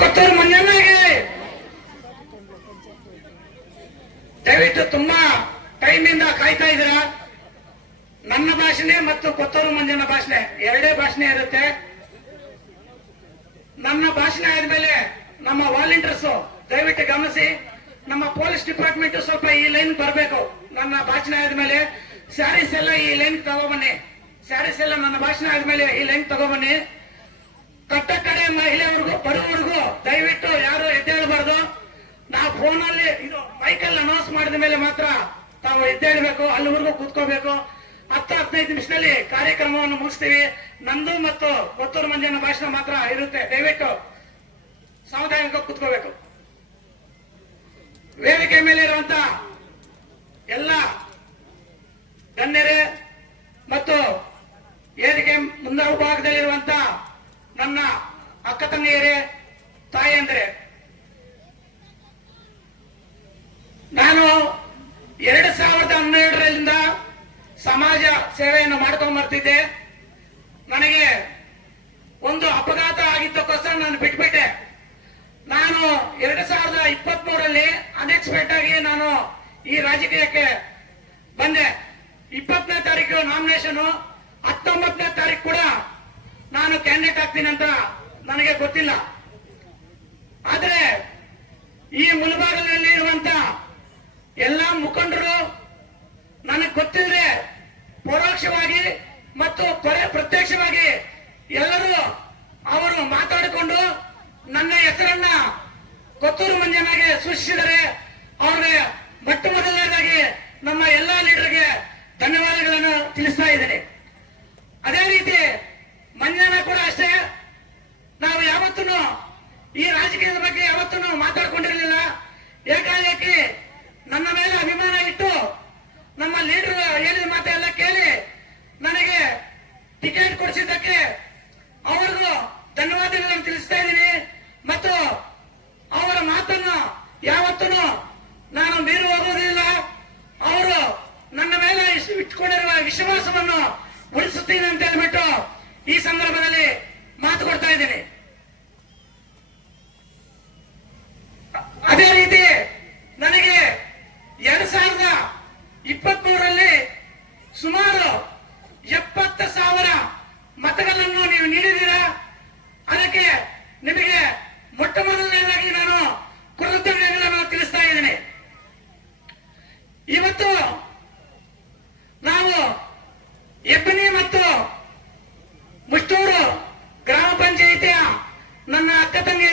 ಕೊತ್ತೂರು ಮಂಜಣ್ಣಗೆ. ದಯವಿಟ್ಟು ತುಂಬಾ ಟೈಮಿಂದ ಕಾಯ್ತಾ ಇದ್ದೀರಾ? ನನ್ನ ಭಾಷಣೆ ಮತ್ತು ಕೊತ್ತೂರು ಮಂಜಣ್ಣ ಭಾಷಣೆ, ಎರಡೇ ಭಾಷಣೆ ಇರುತ್ತೆ. ನನ್ನ ಭಾಷಣ ಆದ್ಮೇಲೆ ನಮ್ಮ ವಾಲಂಟಿಯರ್ಸ್ ದಯವಿಟ್ಟು ಗಮನಿಸಿ, ನಮ್ಮ ಪೊಲೀಸ್ ಡಿಪಾರ್ಟ್ಮೆಂಟ್ ಸ್ವಲ್ಪ ಈ ಲೈನ್ ಬರಬೇಕು. ನನ್ನ ಭಾಷಣ ಆದ್ಮೇಲೆ ಸ್ಯಾರೀಸ್ ಎಲ್ಲ ಈ ಲೈನ್ ತಗೊಬನ್ನಿ ಸ್ಯಾರೀಸ್ ಎಲ್ಲ ನನ್ನ ಭಾಷಣ ಆದ್ಮೇಲೆ ಈ ಲೈನ್ ತಗೊಬನ್ನಿ ಕಟ್ಟ ಕಡೆ ಮಹಿಳೆಯವ್ರಿಗೂ, ಬಡವರಿಗೂ ದಯವಿಟ್ಟು ಯಾರು ಎದ್ದೇಳಬಾರ್ದು. ನಾವು ಫೋನಲ್ಲಿ ಇದು ಮೈಕಲ್ಲಿ ಅನೌನ್ಸ್ ಮಾಡಿದ ಮೇಲೆ ಮಾತ್ರ ತಾವು ಎದ್ದೇಳಬೇಕು, ಅಲ್ಲಿವರೆಗೂ ಕೂತ್ಕೋಬೇಕು. ಹತ್ತು ಹದಿನೈದು ನಿಮಿಷದಲ್ಲಿ ಕಾರ್ಯಕ್ರಮವನ್ನು ಮುಗಿಸ್ತೀವಿ. ನಂದು ಮತ್ತು ಗೊತ್ತೂರು ಮಂಜಿನ ಭಾಷಣ ಮಾತ್ರ ಇರುತ್ತೆ. ದಯವಿಟ್ಟು ಸಮುದಾಯಕ್ಕೆ ಕೂತ್ಕೋಬೇಕು. ವೇದಿಕೆ ಮೇಲೆ ಇರುವಂತ ಎಲ್ಲ ಗಣ್ಯರೇ ಮತ್ತು ವೇದಿಕೆ ಮುಂಭಾಗದಲ್ಲಿರುವಂತ ನನ್ನ ಅಕ್ಕ ತಾಯಿ ಅಂದ್ರೆ ನಾನು ಎರಡು ಸಾವಿರದ ಹನ್ನೆರಡರಿಂದ ಸಮಾಜ ಸೇವೆಯನ್ನು ಮಾಡ್ಕೊಂಡ್ ಬರ್ತಿದ್ದೆ. ನನಗೆ ಒಂದು ಅಪಘಾತ ಆಗಿದ್ದಕ್ಕೋಸ್ಕರ ನಾನು ಬಿಟ್ಬಿಟ್ಟೆ. ನಾನು ಎರಡು ಸಾವಿರದ ಇಪ್ಪತ್ತ್ ಮೂರಲ್ಲಿ ಅನ್ಎಕ್ಸ್ಪೆಕ್ಟ್ ಆಗಿ ನಾನು ಈ ರಾಜಕೀಯಕ್ಕೆ ಬಂದೆ. ಇಪ್ಪತ್ತನೇ ತಾರೀಕು ನಾಮಿನೇಷನ್ ಹತ್ತೊಂಬತ್ತನೇ ತಾರೀಕು ಕೂಡ ನಾನು ಕ್ಯಾಂಡಿಡೇಟ್ ಆಗ್ತೀನಿ ಅಂತ ನನಗೆ ಗೊತ್ತಿಲ್ಲ. ಆದರೆ ಈ ಮುಳಬಾಗಿಲಿನಲ್ಲಿ ಇರುವಂತ ಎಲ್ಲಾ ಮುಖಂಡರು ನನಗೆ ಗೊತ್ತಿಲ್ಲದೆ ಪರೋಕ್ಷವಾಗಿ ಮತ್ತು ಪರ- ಪ್ರತ್ಯಕ್ಷವಾಗಿ ನನ್ನ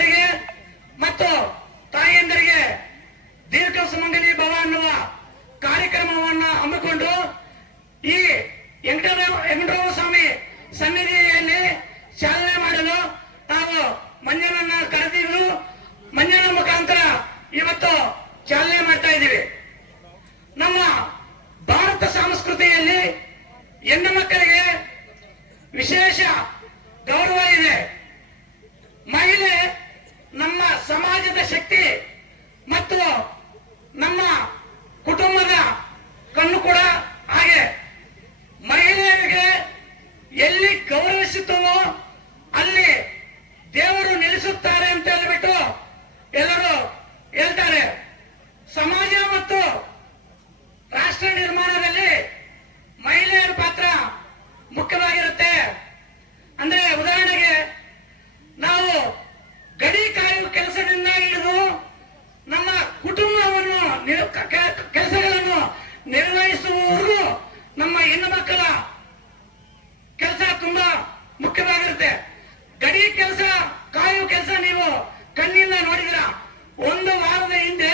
ಕೆಲಸಗಳನ್ನು ನಿರ್ವಹಿಸುವವರೆಗೂ ನಮ್ಮ ಹೆಣ್ಣು ಮಕ್ಕಳ ಕೆಲಸ ತುಂಬಾ ಮುಖ್ಯವಾಗಿರುತ್ತೆ. ಗಡಿ ಕೆಲಸ ಕಾಯುವ ಕೆಲಸ ನೀವು ಕಣ್ಣಿಂದ ನೋಡಿದ್ರ ಒಂದು ವಾರದ ಹಿಂದೆ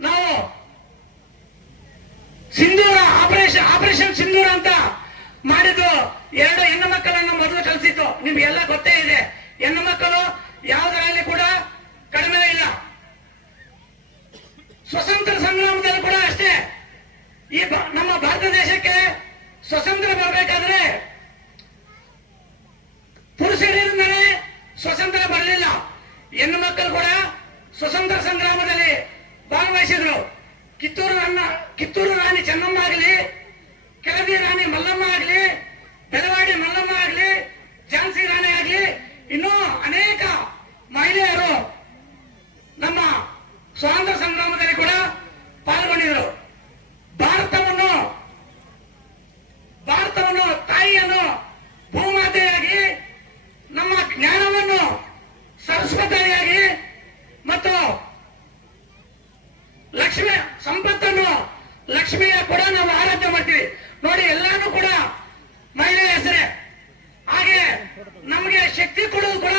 ನಾವು ಸಿಂಧೂರ ಆಪರೇಷನ್ ಆಪರೇಷನ್ ಸಿಂಧೂರ ಅಂತ ಮಾಡಿದ್ದು ಎರಡು ಹೆಣ್ಣು ಮಕ್ಕಳನ್ನು ಮೊದಲು ಕಲಿಸಿತ್ತು ನಿಮ್ಗೆಲ್ಲ ಗೊತ್ತೇ ಇದೆ. ಹೆಣ್ಣು ಮಕ್ಕಳು ಯಾವುದರಲ್ಲಿ ಸ್ವತಂತ್ರ ಬರಬೇಕಾದ್ರೆ ಸಂಪತ್ತನ್ನು ಲಕ್ಷ್ಮಿಯ ಕೂಡ ನಾವು ಆರಾಧ್ಯ ಮಾಡ್ತೀವಿ. ನೋಡಿ, ಎಲ್ಲಾನು ಕೂಡ ಮಹಿಳೆಯ ಹೆಸರೇ. ಹಾಗೆ ನಮಗೆ ಶಕ್ತಿ ಕೊಡೋದು ಕೂಡ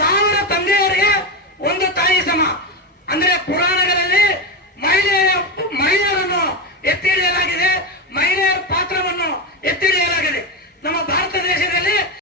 ಸಾವಿರ ತಂದೆಯವರಿಗೆ ಒಂದು ತಾಯಿ ಸಮ. ಅಂದ್ರೆ ಪುರಾಣಗಳಲ್ಲಿ